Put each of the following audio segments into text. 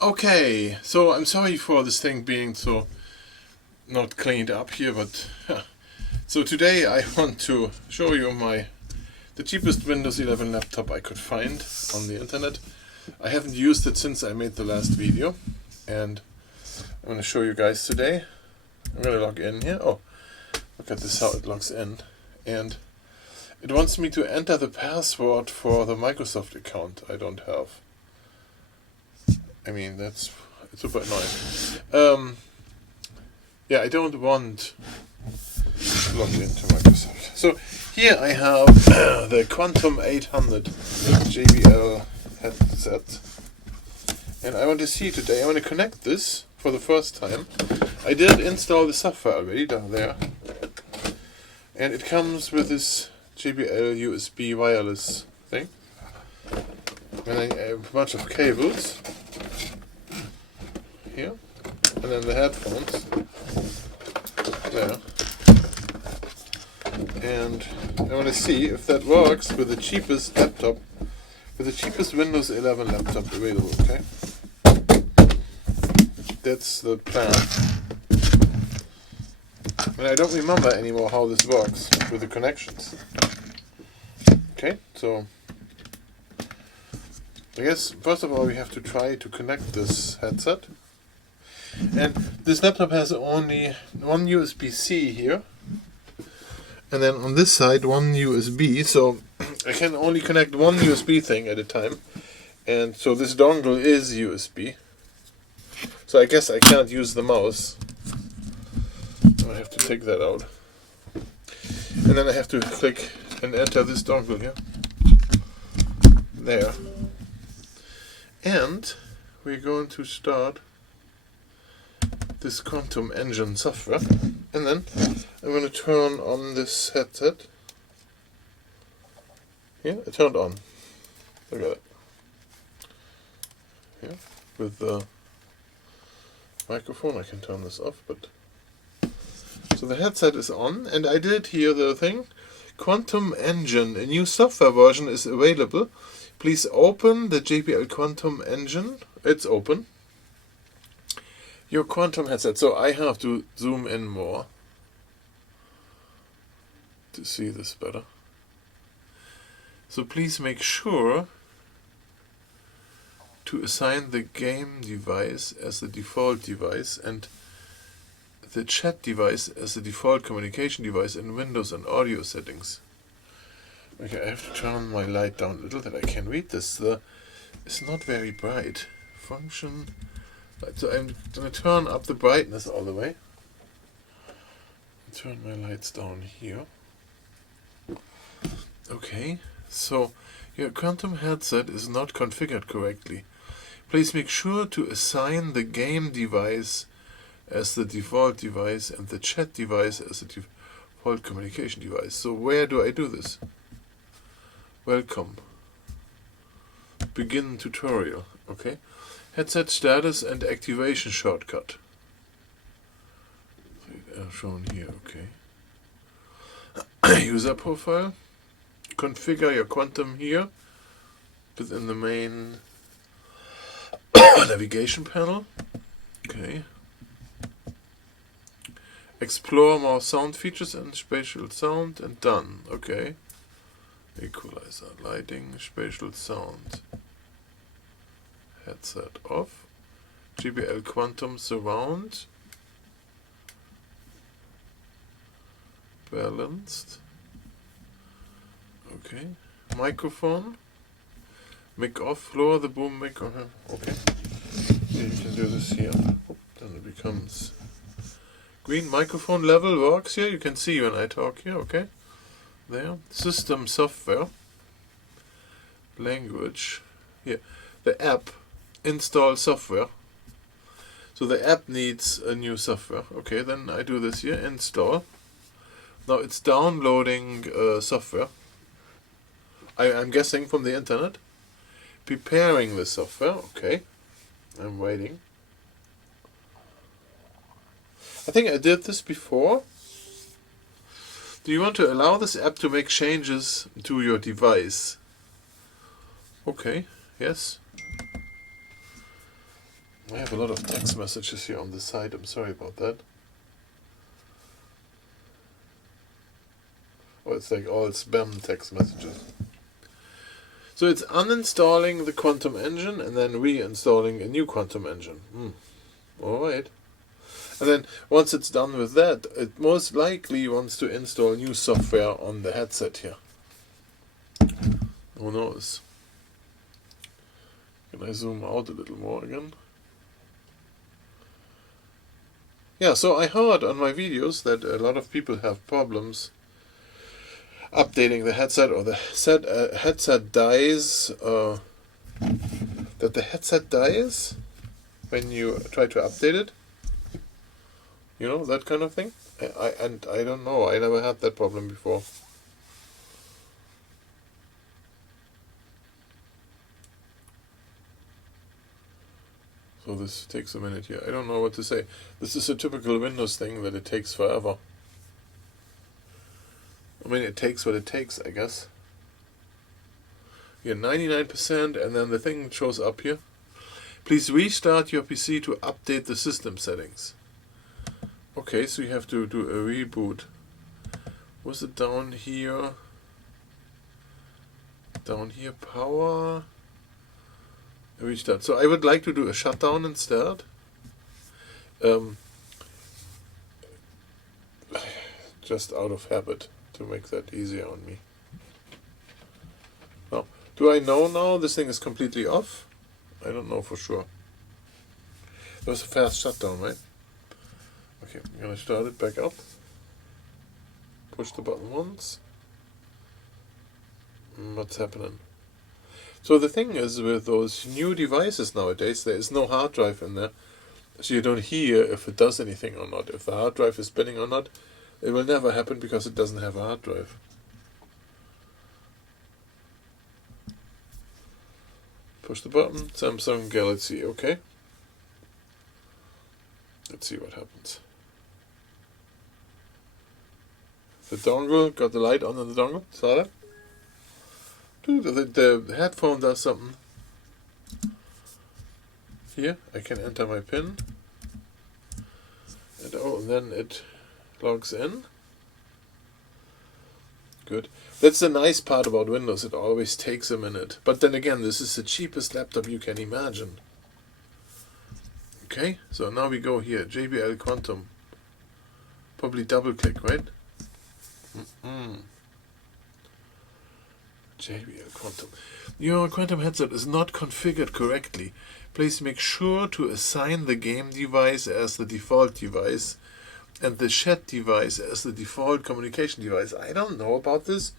Okay, so I'm sorry for this thing being so not cleaned up here, but so today I want to show you the cheapest Windows 11 laptop I could find on the internet. I haven't used it since I made the last video, and I'm going to show you guys today. I'm going to log in here. Oh, look at this, how it logs in. And it wants me to enter the password for the Microsoft account I don't have. I mean, that's super annoying. Yeah, I don't want to log into Microsoft. So here I have the Quantum800 JBL headset. And I want to see today, I want to connect this for the first time. I did install the software already down there. And it comes with this JBL USB wireless thing. And a bunch of cables. Here. And then the headphones. There. And I want to see if that works with the cheapest laptop, with the cheapest Windows 11 laptop available, okay? That's the plan. And I don't remember anymore how this works with the connections. Okay, so I guess first of all we have to try to connect this headset. And this laptop has only one USB-C here. And then on this side one USB, so I can only connect one USB thing at a time. And so this dongle is USB. So I guess I can't use the mouse. I have to take that out. And then I have to click and enter this dongle here. There. And we're going to start this Quantum Engine software. And then I'm going to turn on this headset. Yeah, it turned on. Look at it. Yeah, with the microphone I can turn this off, but so the headset is on, and I did hear the thing. Quantum Engine, a new software version is available. Please open the JBL Quantum Engine. It's open. Your Quantum headset. So I have to zoom in more to see this better. So please make sure to assign the game device as the default device and the chat device as the default communication device in Windows and audio settings. Okay, I have to turn my light down a little that I can read this. It's not very bright. Function. So I'm going to turn up the brightness all the way. Turn my lights down here. Okay, so your Quantum headset is not configured correctly. Please make sure to assign the game device as the default device and the chat device as the default communication device. So where do I do this? Welcome. Begin tutorial. Okay. Headset status and activation shortcut. Shown here. Okay. User profile. Configure your Quantum here within the main navigation panel. Okay. Explore more sound features and spatial sound, and done. Okay. Equalizer, lighting, spatial sound. Headset off. JBL Quantum surround. Balanced. Okay. Microphone. Mic off. Lower the boom mic. Okay. You can do this here. Then it becomes green. Microphone level works here. You can see when I talk here. Okay. There. System software. Language. Here. The app. Install software. So the app needs a new software. Okay, then I do this here. Install. Now it's downloading software. I'm guessing from the internet. Preparing the software. Okay. I'm waiting. I think I did this before. Do you want to allow this app to make changes to your device? Okay, yes. I have a lot of text messages here on the side. I'm sorry about that. Oh, it's like all spam text messages. So it's uninstalling the Quantum engine and then reinstalling a new Quantum engine. Alright. And then once it's done with that, it most likely wants to install new software on the headset here. Who knows? Can I zoom out a little more again? Yeah, so I heard on my videos that a lot of people have problems updating the headset, or the headset dies, that the headset dies when you try to update it. You know, that kind of thing. I don't know, I never had that problem before. So this takes a minute here. I don't know what to say. This is a typical Windows thing, that it takes forever. I mean, it takes what it takes, I guess. Here, 99%, and then the thing shows up here. Please restart your PC to update the system settings. Okay, so you have to do a reboot. Was it down here? Down here, power. Restart. So I would like to do a shutdown instead. Just out of habit, to make that easier on me. Now, do I know now this thing is completely off? I don't know for sure. It was a fast shutdown, right? Okay, I'm going to start it back up. Push the button once. What's happening? So the thing is, with those new devices nowadays, there is no hard drive in there. So you don't hear if it does anything or not. If the hard drive is spinning or not, it will never happen because it doesn't have a hard drive. Push the button, Samsung Galaxy, okay. Let's see what happens. The dongle, got the light on in the dongle, saw that? The headphone does something. Here, I can enter my PIN. And then it logs in. Good. That's the nice part about Windows, it always takes a minute. But then again, this is the cheapest laptop you can imagine. Okay, so now we go here, JBL Quantum. Probably double click, right? JBL Quantum. Your Quantum headset is not configured correctly. Please make sure to assign the game device as the default device and the chat device as the default communication device. I don't know about this.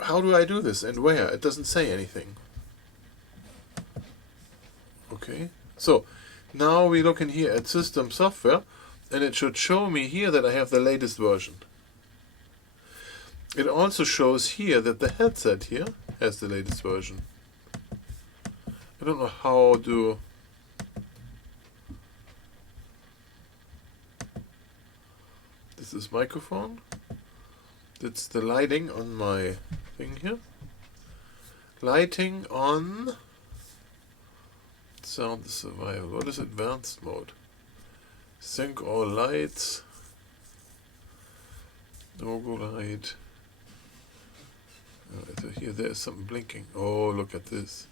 How do I do this and where? It doesn't say anything. Okay, so now we look in here at system software, and it should show me here that I have the latest version. It also shows here that the headset here has the latest version. I don't know how to... This is microphone. That's the lighting on my thing here. Lighting on sound survival. What is advanced mode? Sync all lights. Logo light. So here there's something blinking. Oh, look at this.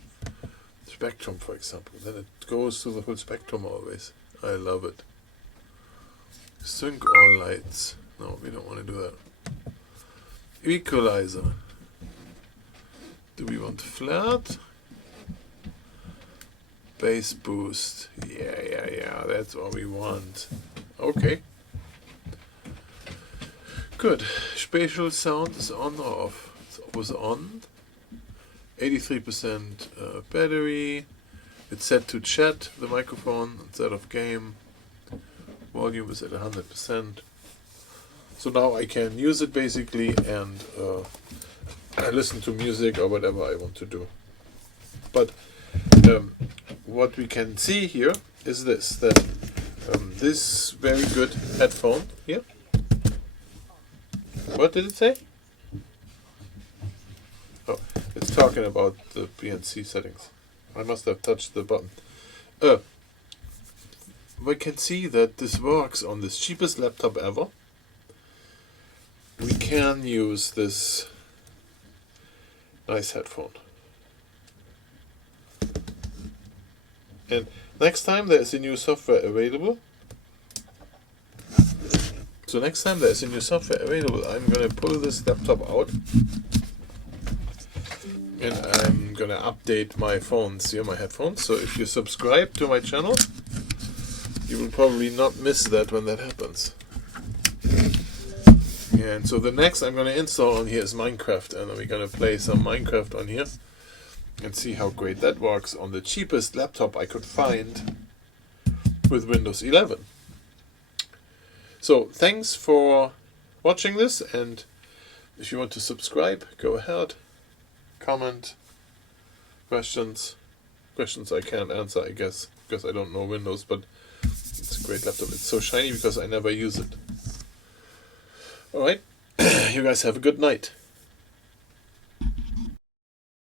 Spectrum, for example. Then it goes to the whole spectrum always. I love it. Sync all lights. No, we don't want to do that. Equalizer. Do we want flat? Bass boost. Yeah. That's what we want. Okay. Good. Spatial sound is on or off? It was on. 83% battery. It's set to chat, the microphone, instead of game. Volume is at 100%. So now I can use it basically, and I listen to music or whatever I want to do. But what we can see here is this, that this very good headphone here. What did it say? Oh, it's talking about the PNC settings. I must have touched the button. we can see that this works on this cheapest laptop ever. We can use this nice headphone. And next time there is a new software available, I'm going to pull this laptop out and I'm going to update my phones here, my headphones. So if you subscribe to my channel, you will probably not miss that when that happens. And so the next I'm going to install on here is Minecraft, and we're going to play some Minecraft on here and see how great that works on the cheapest laptop I could find with Windows 11. So thanks for watching this, and if you want to subscribe, go ahead. Comment, questions I can't answer, I guess, because I don't know Windows, but it's a great laptop. It's so shiny because I never use it. Alright, you guys have a good night.